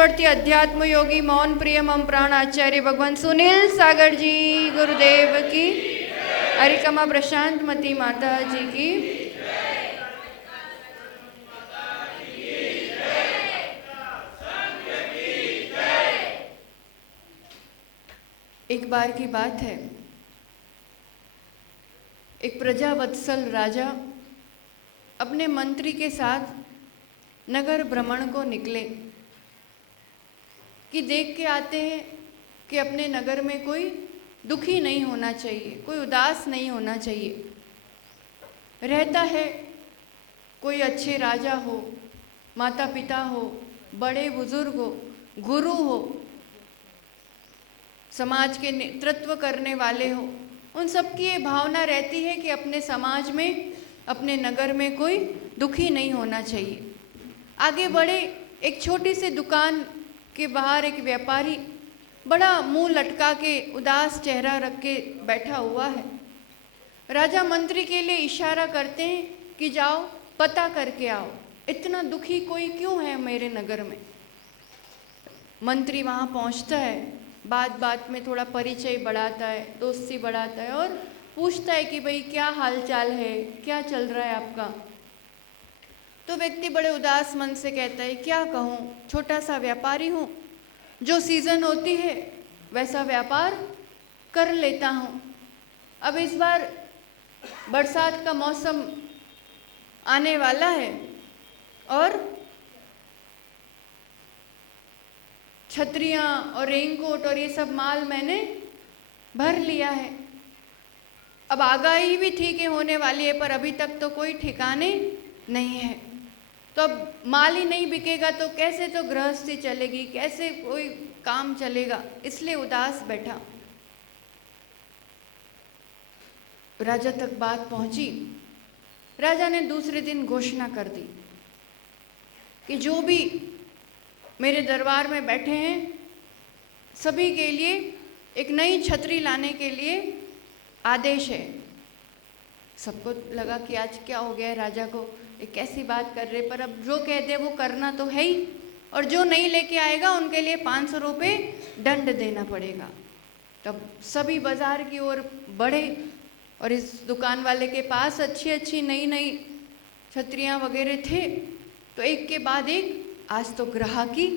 चक्रवर्ती अध्यात्म योगी मौन प्रिय मम प्राण आचार्य भगवान सुनील सागर जी गुरुदेव की, हरिकमा प्रशांत मती माता जी की। एक बार की बात है, एक प्रजावत्सल राजा अपने मंत्री के साथ नगर भ्रमण को निकले कि देख के आते हैं कि अपने नगर में कोई दुखी नहीं होना चाहिए, कोई उदास नहीं होना चाहिए। रहता है कोई अच्छे राजा हो, माता पिता हो, बड़े बुजुर्ग हो, गुरु हो, समाज के नेतृत्व करने वाले हो, उन सबकी ये भावना रहती है कि अपने समाज में, अपने नगर में कोई दुखी नहीं होना चाहिए। आगे बढ़े, एक छोटी सी दुकान के बाहर एक व्यापारी बड़ा मुंह लटका के उदास चेहरा रख के बैठा हुआ है। राजा मंत्री के लिए इशारा करते हैं कि जाओ पता करके आओ, इतना दुखी कोई क्यों है मेरे नगर में। मंत्री वहाँ पहुँचता है, बात बात में थोड़ा परिचय बढ़ाता है, दोस्ती बढ़ाता है और पूछता है कि भाई क्या हालचाल है, क्या चल रहा है आपका। तो व्यक्ति बड़े उदास मन से कहता है क्या कहूँ, छोटा सा व्यापारी हूँ, जो सीज़न होती है वैसा व्यापार कर लेता हूँ। अब इस बार बरसात का मौसम आने वाला है और छतरियाँ और रेनकोट और ये सब माल मैंने भर लिया है। अब आगाही भी ठीक है होने वाली है, पर अभी तक तो कोई ठिकाने नहीं है। तो अब माल ही नहीं बिकेगा तो कैसे तो गृहस्थी चलेगी, कैसे कोई काम चलेगा, इसलिए उदास बैठा। राजा तक बात पहुंची। राजा ने दूसरे दिन घोषणा कर दी कि जो भी मेरे दरबार में बैठे हैं सभी के लिए एक नई छतरी लाने के लिए आदेश है। सबको लगा कि आज क्या हो गया है राजा को, एक कैसी बात कर रहे, पर अब जो कह दे वो करना तो है ही, और जो नहीं लेके आएगा उनके लिए 500 रुपये दंड देना पड़ेगा। तब सभी बाजार की ओर बढ़े और इस दुकान वाले के पास अच्छी अच्छी नई नई छतरियाँ वगैरह थे। तो एक के बाद एक आज तो ग्राहकी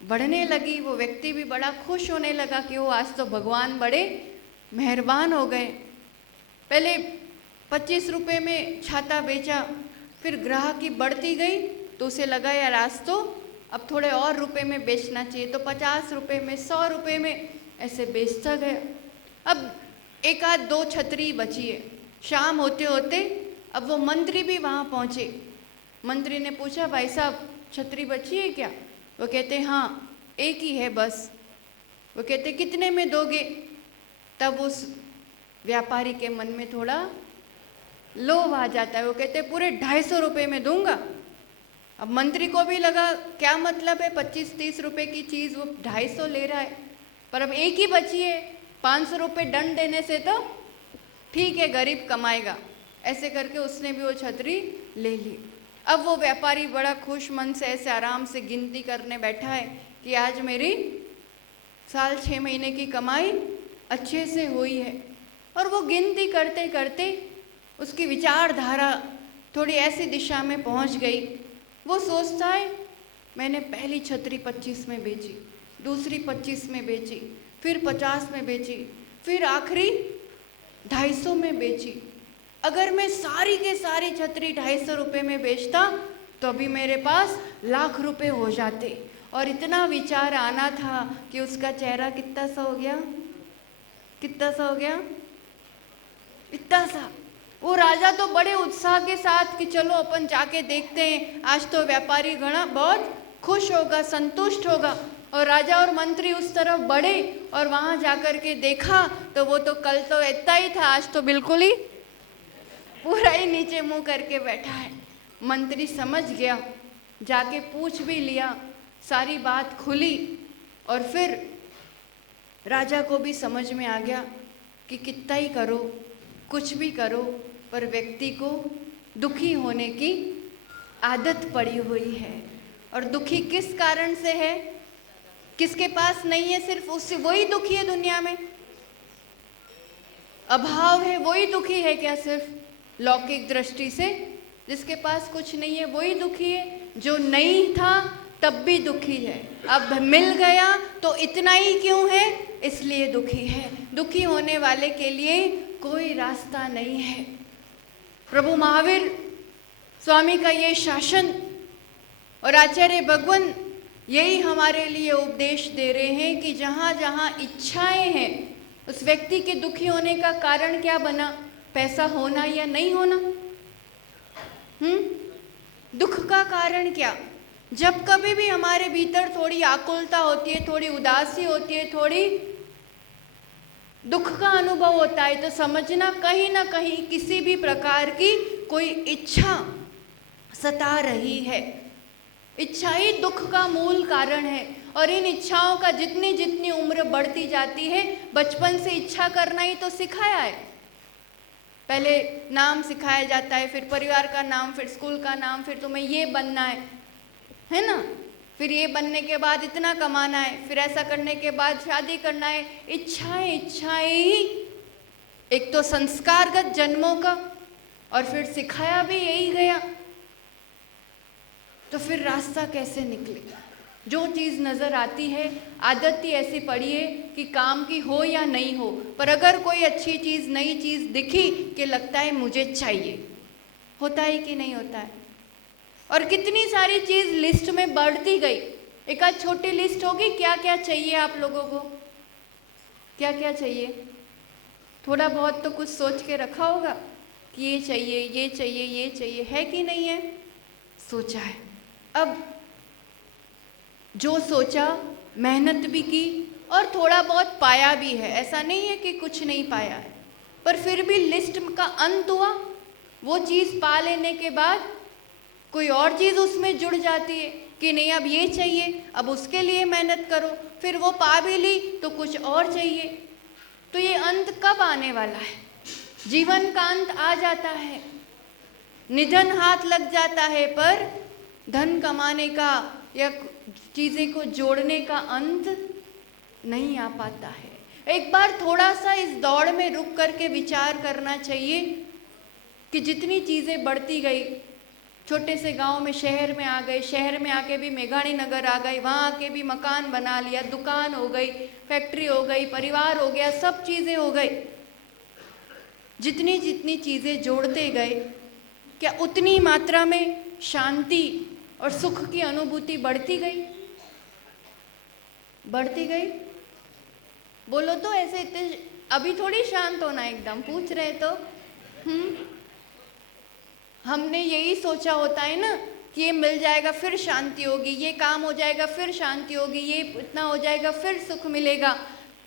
बढ़ने लगी। वो व्यक्ति भी बड़ा खुश होने लगा कि वो आज तो भगवान बड़े मेहरबान हो गए। पहले 25 रुपये में छाता बेचा, फिर ग्राहकी बढ़ती गई तो उसे लगा यार आज तो अब थोड़े और रुपए में बेचना चाहिए, तो 50 रुपये में, 100 रुपये में ऐसे बेचता गया। अब एक आध दो छतरी बची है। शाम होते होते अब वो मंत्री भी वहाँ पहुँचे। मंत्री ने पूछा भाई साहब छतरी बची है क्या? वो कहते हाँ एक ही है बस। वो कहते कितने में दोगे? तब उस व्यापारी के मन में थोड़ा लोभ आ जाता है। वो कहते पूरे 250 रुपये में दूंगा। अब मंत्री को भी लगा क्या मतलब है, 25-30 रुपये की चीज़ वो 250 ले रहा है, पर अब एक ही बची है, 500 रुपये दंड देने से तो ठीक है गरीब कमाएगा। ऐसे करके उसने भी वो छतरी ले ली। अब वो व्यापारी बड़ा खुश मन से ऐसे आराम से गिनती करने बैठा है कि आज मेरी साल 6 महीने की कमाई अच्छे से हुई है। और वो गिनती करते करते उसकी विचारधारा थोड़ी ऐसी दिशा में पहुंच गई। वो सोचता है मैंने पहली छतरी 25 में बेची, दूसरी 25 में बेची, फिर 50 में बेची, फिर आखिरी 250 में बेची। अगर मैं सारी के सारी छतरी 250 रुपये में बेचता तो अभी मेरे पास लाख रुपए हो जाते। और इतना विचार आना था कि उसका चेहरा कितना सा हो गया, कितना सा हो गया, इतना सा। वो राजा तो बड़े उत्साह के साथ कि चलो अपन जाके देखते हैं, आज तो व्यापारी गणा बहुत खुश होगा, संतुष्ट होगा। और राजा और मंत्री उस तरफ बढ़े और वहाँ जाकर के देखा तो वो तो कल तो इतना ही था, आज तो बिल्कुल ही पूरा ही नीचे मुंह करके बैठा है। मंत्री समझ गया, जाके पूछ भी लिया, सारी बात खुली। और फिर राजा को भी समझ में आ गया कि कितना ही करो, कुछ भी करो, पर व्यक्ति को दुखी होने की आदत पड़ी हुई है। और दुखी किस कारण से है? किसके पास नहीं है? सिर्फ उससे वही दुखी है दुनिया में? अभाव है वही दुखी है क्या? सिर्फ लौकिक दृष्टि से जिसके पास कुछ नहीं है वही दुखी है? जो नहीं था तब भी दुखी है, अब मिल गया तो इतना ही क्यों है, इसलिए दुखी है। दुखी होने वाले के लिए कोई रास्ता नहीं है। प्रभु महावीर स्वामी का ये शासन और आचार्य भगवान यही हमारे लिए उपदेश दे रहे हैं कि जहाँ जहाँ इच्छाएं हैं उस व्यक्ति के दुखी होने का कारण क्या बना? पैसा होना या नहीं होना? दुख का कारण क्या? जब कभी भी हमारे भीतर थोड़ी आकुलता होती है, थोड़ी उदासी होती है, थोड़ी दुख का अनुभव होता है, तो समझना कहीं ना कहीं किसी भी प्रकार की कोई इच्छा सता रही है। इच्छा ही दुख का मूल कारण है। और इन इच्छाओं का जितनी जितनी उम्र बढ़ती जाती है, बचपन से इच्छा करना ही तो सिखाया है। पहले नाम सिखाया जाता है, फिर परिवार का नाम, फिर स्कूल का नाम, फिर तुम्हें ये बनना है ना? फिर ये बनने के बाद इतना कमाना है, फिर ऐसा करने के बाद शादी करना है। इच्छाएं इच्छाएं ही, एक तो संस्कारगत जन्मों का, और फिर सिखाया भी यही गया। तो फिर रास्ता कैसे निकले? जो चीज़ नज़र आती है, आदत ही ऐसी पड़ी है कि काम की हो या नहीं हो, पर अगर कोई अच्छी चीज़, नई चीज़ दिखी कि लगता है मुझे चाहिए, होता है कि नहीं होता है? और कितनी सारी चीज़ लिस्ट में बढ़ती गई। एक आध छोटी लिस्ट होगी, क्या क्या चाहिए आप लोगों को, क्या क्या चाहिए? थोड़ा बहुत तो कुछ सोच के रखा होगा कि ये चाहिए, ये चाहिए, ये चाहिए, है कि नहीं है? सोचा है। अब जो सोचा, मेहनत भी की और थोड़ा बहुत पाया भी है, ऐसा नहीं है कि कुछ नहीं पाया है, पर फिर भी लिस्ट का अंत हुआ। वो चीज़ पा लेने के बाद कोई और चीज़ उसमें जुड़ जाती है कि नहीं अब ये चाहिए, अब उसके लिए मेहनत करो, फिर वो पा भी ली तो कुछ और चाहिए। तो ये अंत कब आने वाला है? जीवन का अंत आ जाता है, निधन हाथ लग जाता है, पर धन कमाने का या चीज़ें को जोड़ने का अंत नहीं आ पाता है। एक बार थोड़ा सा इस दौड़ में रुक करके विचार करना चाहिए कि जितनी चीज़ें बढ़ती गई, छोटे से गांव में शहर में आ गए, शहर में आके भी मेघाणी नगर आ गई, वहाँ आके भी मकान बना लिया, दुकान हो गई, फैक्ट्री हो गई, परिवार हो गया, सब चीज़ें हो गई। जितनी जितनी चीज़ें जोड़ते गए, क्या उतनी मात्रा में शांति और सुख की अनुभूति बढ़ती गई? बढ़ती गई? बोलो तो ऐसे इतने, अभी थोड़ी शांत होना, एकदम पूछ रहे तो हमने यही सोचा होता है ना कि ये मिल जाएगा फिर शांति होगी, ये काम हो जाएगा फिर शांति होगी, ये इतना हो जाएगा फिर सुख मिलेगा।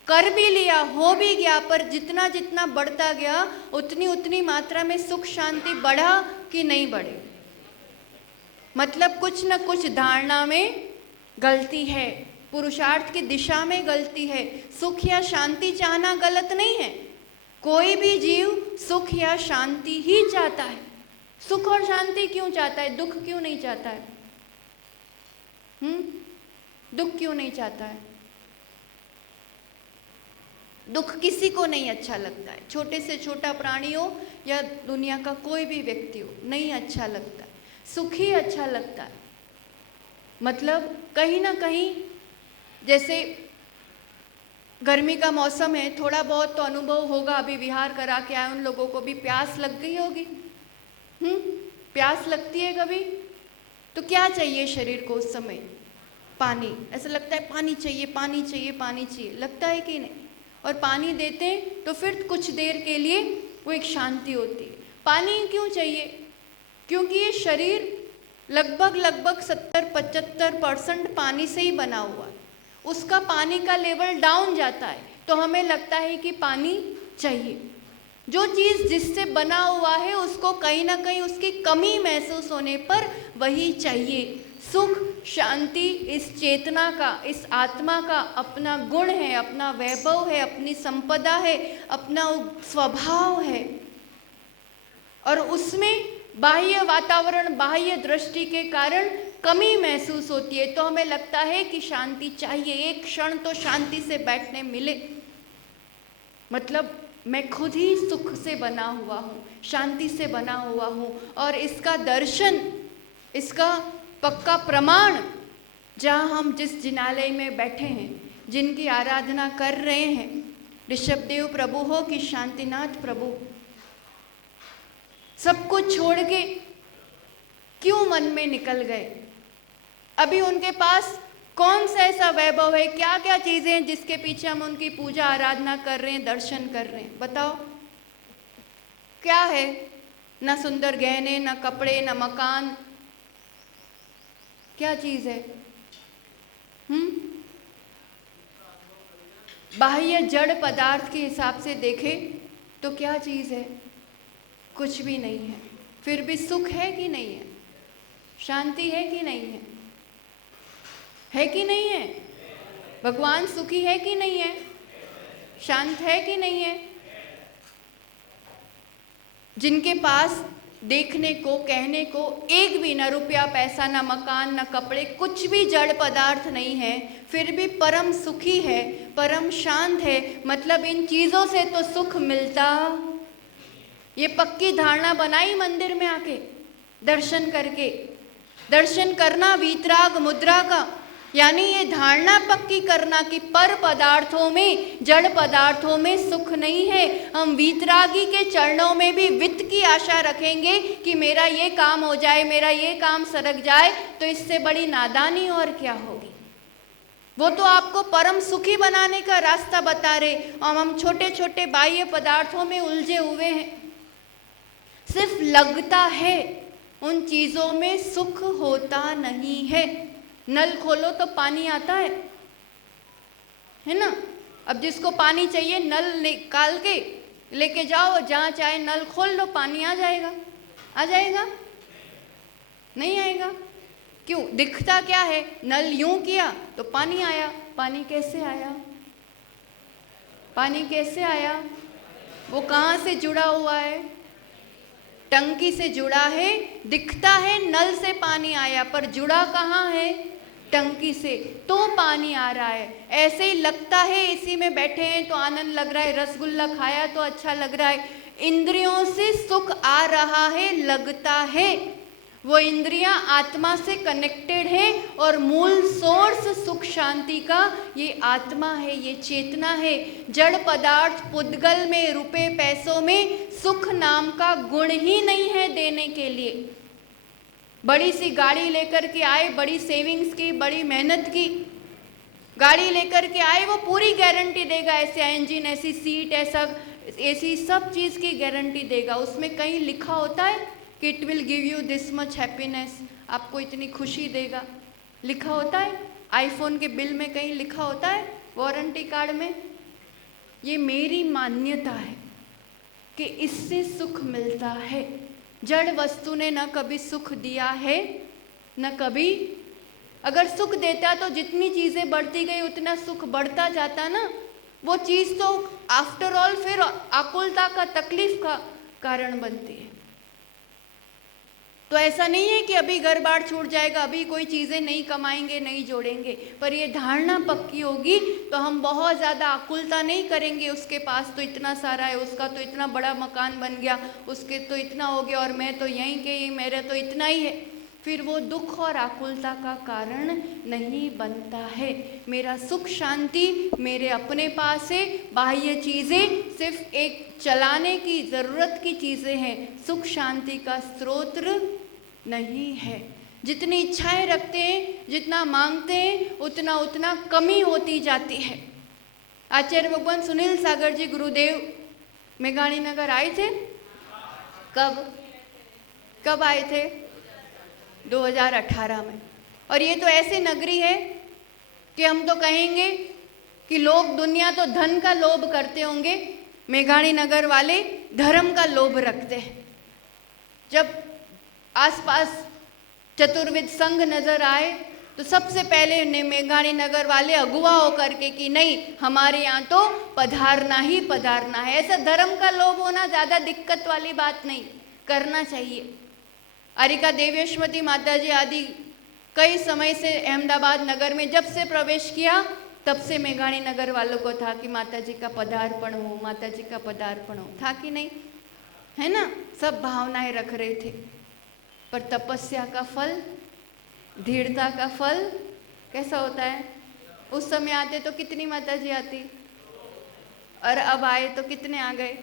कर भी लिया, हो भी गया, पर जितना जितना बढ़ता गया उतनी उतनी मात्रा में सुख शांति बढ़ा कि नहीं बढ़े? मतलब कुछ न कुछ धारणा में गलती है, पुरुषार्थ की दिशा में गलती है। सुख या शांति चाहना गलत नहीं है, कोई भी जीव सुख या शांति ही चाहता है। सुख और शांति क्यों चाहता है? दुख क्यों नहीं चाहता है? दुख क्यों नहीं चाहता है? दुख किसी को नहीं अच्छा लगता है, छोटे से छोटा प्राणी हो या दुनिया का कोई भी व्यक्ति हो, नहीं अच्छा लगता है। सुख ही अच्छा लगता है। मतलब कहीं ना कहीं, जैसे गर्मी का मौसम है, थोड़ा बहुत तो अनुभव होगा, अभी विहार करा के आए उन लोगों को भी प्यास लग गई होगी। प्यास लगती है कभी? तो क्या चाहिए शरीर को उस समय? पानी। ऐसा लगता है पानी चाहिए, पानी चाहिए, पानी चाहिए, लगता है कि नहीं? और पानी देते हैं तो फिर कुछ देर के लिए वो एक शांति होती है। पानी क्यों चाहिए? क्योंकि ये शरीर लगभग 70-75% पानी से ही बना हुआ है। उसका पानी का लेवल डाउन जाता है तो हमें लगता है कि पानी चाहिए। जो चीज़ जिससे बना हुआ है उसको कहीं ना कहीं उसकी कमी महसूस होने पर वही चाहिए। सुख शांति इस चेतना का, इस आत्मा का अपना गुण है, अपना वैभव है, अपनी संपदा है, अपना स्वभाव है, और उसमें बाह्य वातावरण, बाह्य दृष्टि के कारण कमी महसूस होती है तो हमें लगता है कि शांति चाहिए, एक क्षण तो शांति से बैठने मिले। मतलब मैं खुद ही सुख से बना हुआ हूँ, शांति से बना हुआ हूँ। और इसका दर्शन, इसका पक्का प्रमाण जहाँ हम जिस जिनालय में बैठे हैं, जिनकी आराधना कर रहे हैं, ऋषभदेव प्रभु हो कि शांतिनाथ प्रभु, सब कुछ छोड़ के क्यों मन में निकल गए? अभी उनके पास कौन सा ऐसा वैभव है, क्या क्या चीजें हैं जिसके पीछे हम उनकी पूजा आराधना कर रहे हैं, दर्शन कर रहे हैं? बताओ क्या है? ना सुंदर गहने, ना कपड़े, ना मकान, क्या चीज है? बाह्य जड़ पदार्थ के हिसाब से देखें तो क्या चीज है? कुछ भी नहीं है। फिर भी सुख है कि नहीं है? शांति है कि नहीं है? है कि नहीं है? भगवान सुखी है कि नहीं है? शांत है कि नहीं है? जिनके पास देखने को, कहने को एक भी, ना रुपया पैसा, ना मकान, ना कपड़े, कुछ भी जड़ पदार्थ नहीं है, फिर भी परम सुखी है, परम शांत है, मतलब इन चीजों से तो सुख मिलता। ये पक्की धारणा बनाई मंदिर में आके, दर्शन करके। दर्शन करना वीतराग मुद्रा का, यानी ये धारणा पक्की करना कि पर पदार्थों में, जड़ पदार्थों में सुख नहीं है। हम वीतरागी के चरणों में भी वित्त की आशा रखेंगे कि मेरा ये काम हो जाए, मेरा ये काम सरक जाए, तो इससे बड़ी नादानी और क्या होगी? वो तो आपको परम सुखी बनाने का रास्ता बता रहे, और हम छोटे छोटे बाह्य पदार्थों में उलझे हुए हैं। सिर्फ लगता है, उन चीजों में सुख होता नहीं है। नल खोलो तो पानी आता है ना? अब जिसको पानी चाहिए नल निकाल के लेके जाओ, जहाँ चाहे नल खोल लो, पानी आ जाएगा। आ जाएगा? नहीं आएगा। क्यों? दिखता क्या है? नल यूं किया तो पानी आया। पानी कैसे आया? पानी कैसे आया? वो कहाँ से जुड़ा हुआ है? टंकी से जुड़ा है। दिखता है नल से पानी आया, पर जुड़ा कहाँ है? टंकी से, तो पानी आ रहा है। ऐसे ही लगता है इसी में बैठे हैं तो आनंद लग रहा है, रसगुल्ला खाया तो अच्छा लग रहा है, इंद्रियों से सुख आ रहा है, लगता है। वो इंद्रियां आत्मा से कनेक्टेड है और मूल सोर्स सुख शांति का ये आत्मा है, ये चेतना है। जड़ पदार्थ पुद्गल में, रुपए पैसों में सुख नाम का गुण ही नहीं है देने के लिए। बड़ी सी गाड़ी लेकर के आए, बड़ी सेविंग्स की, बड़ी मेहनत की गाड़ी लेकर के आए, वो पूरी गारंटी देगा, ऐसे इंजन, ऐसी सीट, ऐसा ऐसी सब चीज़ की गारंटी देगा। उसमें कहीं लिखा होता है कि it will give you this much happiness, आपको इतनी खुशी देगा? लिखा होता है? आईफोन के बिल में कहीं लिखा होता है? वारंटी कार्ड में? ये मेरी मान्यता है कि इससे सुख मिलता है। जड़ वस्तु ने न कभी सुख दिया है, न कभी। अगर सुख देता तो जितनी चीज़ें बढ़ती गई उतना सुख बढ़ता जाता ना। वो चीज़ तो आफ्टर ऑल फिर आकुलता का, तकलीफ का कारण बनती है। तो ऐसा नहीं है कि अभी घर बार छूट जाएगा, अभी कोई चीज़ें नहीं कमाएंगे, नहीं जोड़ेंगे, पर ये धारणा पक्की होगी तो हम बहुत ज़्यादा आकुलता नहीं करेंगे। उसके पास तो इतना सारा है, उसका तो इतना बड़ा मकान बन गया, उसके तो इतना हो गया, और मैं तो यहीं के ही, मेरे तो इतना ही है। फिर वो दुख और आकुलता का कारण नहीं बनता है। मेरा सुख शांति मेरे अपने पास है। बाह्य चीज़ें सिर्फ एक चलाने की ज़रूरत की चीज़ें हैं, सुख शांति का स्रोत नहीं है। जितनी इच्छाएं रखते हैं, जितना मांगते हैं, उतना उतना कमी होती जाती है। आचार्य भगवान सुनील सागर जी गुरुदेव मेघाणी नगर आए थे। कब आए थे? 2018 में। और ये तो ऐसी नगरी है कि हम तो कहेंगे कि लोग, दुनिया तो धन का लोभ करते होंगे, मेघाणी नगर वाले धर्म का लोभ रखते हैं। जब आसपास चतुर्विद संघ नजर आए तो सबसे पहले ने मेघाणी नगर वाले अगुवा होकर के कि नहीं, हमारे यहाँ तो पधारना ही पधारना है। ऐसा धर्म का लोभ होना ज़्यादा दिक्कत वाली बात नहीं, करना चाहिए। अरिका देवेशमती माता जी आदि कई समय से अहमदाबाद नगर में जब से प्रवेश किया तब से मेघाणी नगर वालों को था कि माता जी का पदार्पण हो, माता जी का पदार्पण हो, था कि नहीं, है ना। सब भावनाएं रख रहे थे, पर तपस्या का फल, दृढ़ता का फल कैसा होता है। उस समय आते तो कितनी माता जी आती, और अब आए तो कितने आ गए।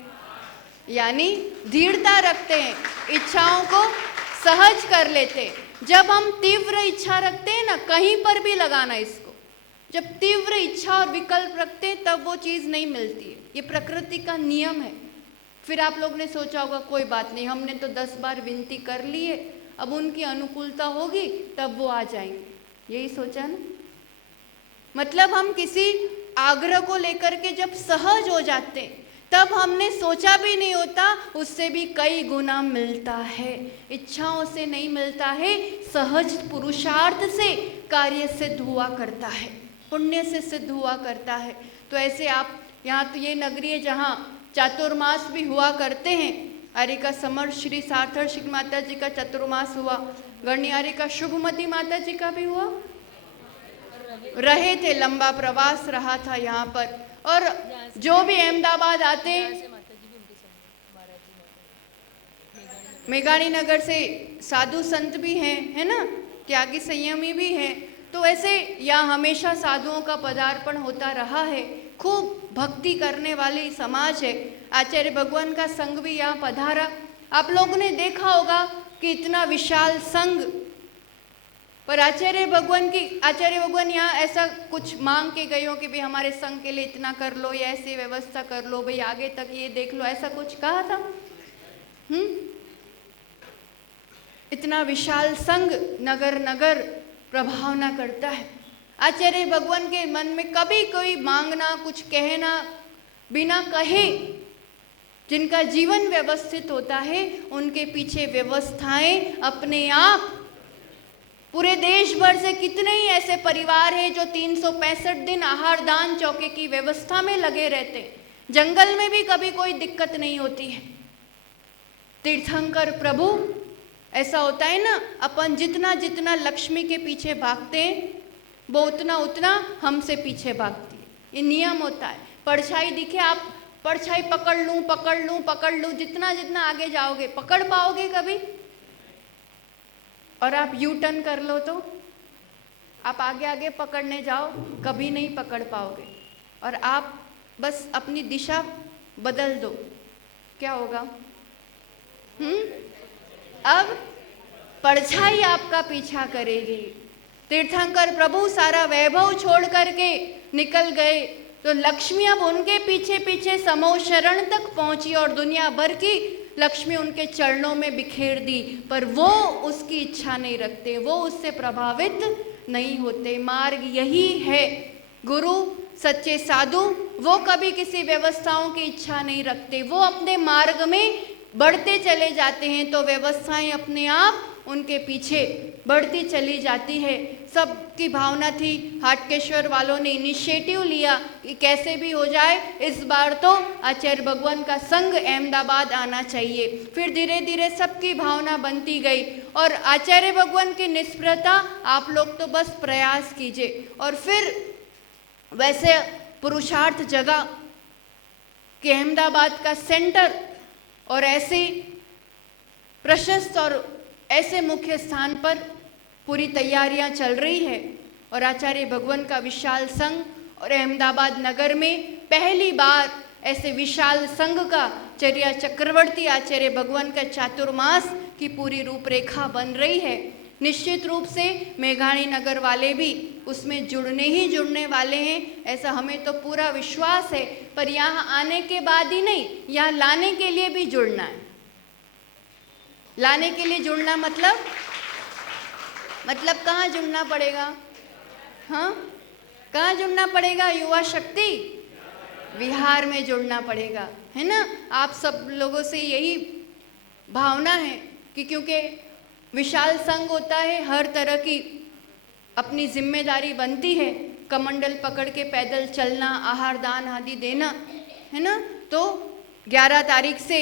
यानी दृढ़ता रखते हैं, इच्छाओं को सहज कर लेते हैं। जब हम तीव्र इच्छा रखते हैं ना, कहीं पर भी लगाना इसको, जब तीव्र इच्छा और विकल्प रखते हैं तब वो चीज़ नहीं मिलती है। ये प्रकृति का नियम है। फिर आप लोग ने सोचा होगा कोई बात नहीं, हमने तो 10 बार विनती कर ली है, अब उनकी अनुकूलता होगी तब वो आ जाएंगे, यही सोचा ना। मतलब हम किसी आग्रह को लेकर के जब सहज हो जाते हैं तब हमने सोचा भी नहीं होता, उससे भी कई गुना मिलता है। इच्छाओं से नहीं मिलता है, सहज पुरुषार्थ से कार्य सिद्ध हुआ करता है, पुण्य से सिद्ध हुआ करता है। तो ऐसे आप यहाँ तो ये नगरी है जहाँ चातुर्मास भी हुआ करते हैं। आर्य का समर श्री सार्थर श्री माता जी का चतुर्मास हुआ, गणियारी का शुभमती माता जी का भी हुआ, रहे थे, लंबा प्रवास रहा था यहाँ पर। और जो भी अहमदाबाद आते, मेघाणी नगर से साधु संत भी हैं, है ना, त्यागी संयमी भी हैं। तो ऐसे यहाँ हमेशा साधुओं का पदार्पण होता रहा है। खूब भक्ति करने वाली समाज है। आचार्य भगवान का संघ भी यहाँ पधारा। आप लोगों ने देखा होगा कि इतना विशाल संघ, पर आचार्य भगवान यहाँ ऐसा कुछ मांग के गए हो कि भाई हमारे संघ के लिए इतना कर लो या ऐसी व्यवस्था कर लो, भाई आगे तक ये देख लो, ऐसा कुछ कहा था? इतना विशाल संघ नगर नगर प्रभावना करता है। आचार्य भगवान के मन में कभी कोई मांगना, कुछ कहना बिना कहे, जिनका जीवन व्यवस्थित होता है उनके पीछे व्यवस्थाएं अपने आप। पूरे देश भर से कितने ही ऐसे परिवार हैं जो 365 दिन आहार दान चौके की व्यवस्था में लगे रहते हैं। जंगल में भी कभी कोई दिक्कत नहीं होती है। तीर्थंकर प्रभु, ऐसा होता है ना, अपन जितना जितना लक्ष्मी के पीछे भागते हैं वो उतना उतना हमसे पीछे भागती है। ये नियम होता है। परछाई दिखे, आप परछाई पकड़ लूं पकड़ लूं पकड़ लूं, जितना जितना आगे जाओगे पकड़ पाओगे कभी? और आप यू टर्न कर लो तो आप आगे आगे पकड़ने जाओ, कभी नहीं पकड़ पाओगे। और आप बस अपनी दिशा बदल दो, क्या होगा? अब परछाई आपका पीछा करेगी। तीर्थंकर प्रभु सारा वैभव छोड़ करके निकल गए तो लक्ष्मी अब उनके पीछे पीछे समो शरण तक पहुंची और दुनिया भर की लक्ष्मी उनके चरणों में बिखेर दी। पर वो उसकी इच्छा नहीं रखते, वो उससे प्रभावित नहीं होते। मार्ग यही है। गुरु, सच्चे साधु, वो कभी किसी व्यवस्थाओं की इच्छा नहीं रखते, वो अपने मार्ग में बढ़ते चले जाते हैं तो व्यवस्थाएं अपने आप उनके पीछे बढ़ती चली जाती है। सबकी भावना थी, हाटकेश्वर वालों ने इनिशिएटिव लिया कि कैसे भी हो जाए इस बार तो आचार्य भगवान का संघ अहमदाबाद आना चाहिए। फिर धीरे धीरे सबकी भावना बनती गई और आचार्य भगवान की निष्प्रता, आप लोग तो बस प्रयास कीजिए। और फिर वैसे पुरुषार्थ जगह कि अहमदाबाद का सेंटर और ऐसे प्रशस्त और ऐसे मुख्य स्थान पर पूरी तैयारियां चल रही है। और आचार्य भगवान का विशाल संघ और अहमदाबाद नगर में पहली बार ऐसे विशाल संघ का चर्या चक्रवर्ती आचार्य भगवान का चातुर्मास की पूरी रूपरेखा बन रही है। निश्चित रूप से मेघाणी नगर वाले भी उसमें जुड़ने वाले हैं, ऐसा हमें तो पूरा विश्वास है। पर यहाँ आने के बाद ही नहीं, यहाँ लाने के लिए भी जुड़ना है। लाने के लिए जुड़ना मतलब कहाँ जुड़ना पड़ेगा? हाँ, कहाँ जुड़ना पड़ेगा? युवा शक्ति विहार में जुड़ना पड़ेगा, है ना। आप सब लोगों से यही भावना है कि क्योंकि विशाल संघ होता है, हर तरह की अपनी जिम्मेदारी बनती है। कमंडल पकड़ के पैदल चलना, आहार दान आदि देना, है ना। तो 11 तारीख से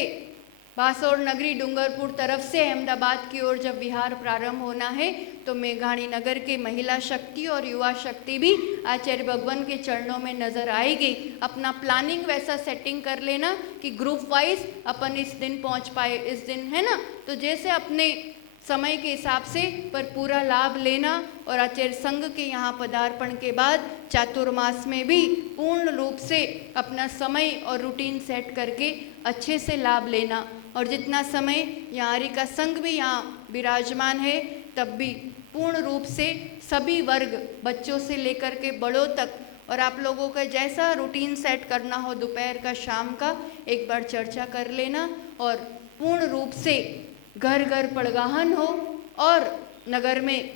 बासोड़ नगरी डूंगरपुर तरफ से अहमदाबाद की ओर जब विहार प्रारंभ होना है तो मेघाणी नगर के महिला शक्ति और युवा शक्ति भी आचार्य भगवान के चरणों में नजर आएगी। अपना प्लानिंग वैसा सेटिंग कर लेना कि ग्रुप वाइज अपन इस दिन पहुंच पाए, इस दिन है ना, तो जैसे अपने समय के हिसाब से पर पूरा लाभ लेना और आचार्य संघ के यहाँ पदार्पण के बाद चातुर्मास में भी पूर्ण रूप से अपना समय और रूटीन सेट करके अच्छे से लाभ लेना। और जितना समय यहाँ आर्य का संघ भी यहाँ विराजमान है तब भी पूर्ण रूप से सभी वर्ग, बच्चों से लेकर के बड़ों तक, और आप लोगों का जैसा रूटीन सेट करना हो दोपहर का शाम का एक बार चर्चा कर लेना और पूर्ण रूप से घर घर पड़गाहन हो और नगर में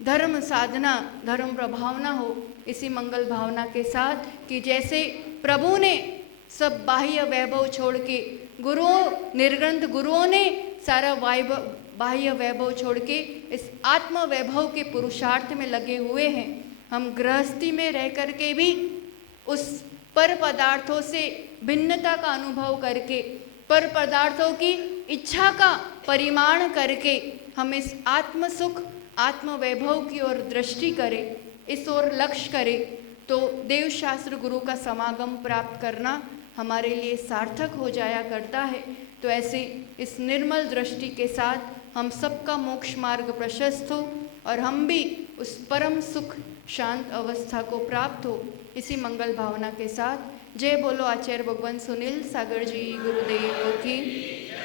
धर्म साधना, धर्म प्रभावना हो, इसी मंगल भावना के साथ कि जैसे प्रभु ने सब बाह्य वैभव छोड़ के, गुरुओं, निर्ग्रंथ गुरुओं ने सारा बाह्य वैभव छोड़ के इस आत्म वैभव के पुरुषार्थ में लगे हुए हैं। हम गृहस्थी में रह कर के भी उस पर पदार्थों से भिन्नता का अनुभव करके, पर पदार्थों की इच्छा का परिमाण करके हम इस आत्म सुख, आत्म वैभव की ओर दृष्टि करें, इस ओर लक्ष्य करें, तो देव शास्त्र गुरु का समागम प्राप्त करना हमारे लिए सार्थक हो जाया करता है। तो ऐसे इस निर्मल दृष्टि के साथ हम सबका मोक्ष मार्ग प्रशस्त हो और हम भी उस परम सुख शांत अवस्था को प्राप्त हो, इसी मंगल भावना के साथ जय बोलो आचार्य भगवान सुनील सागर जी गुरुदेव की।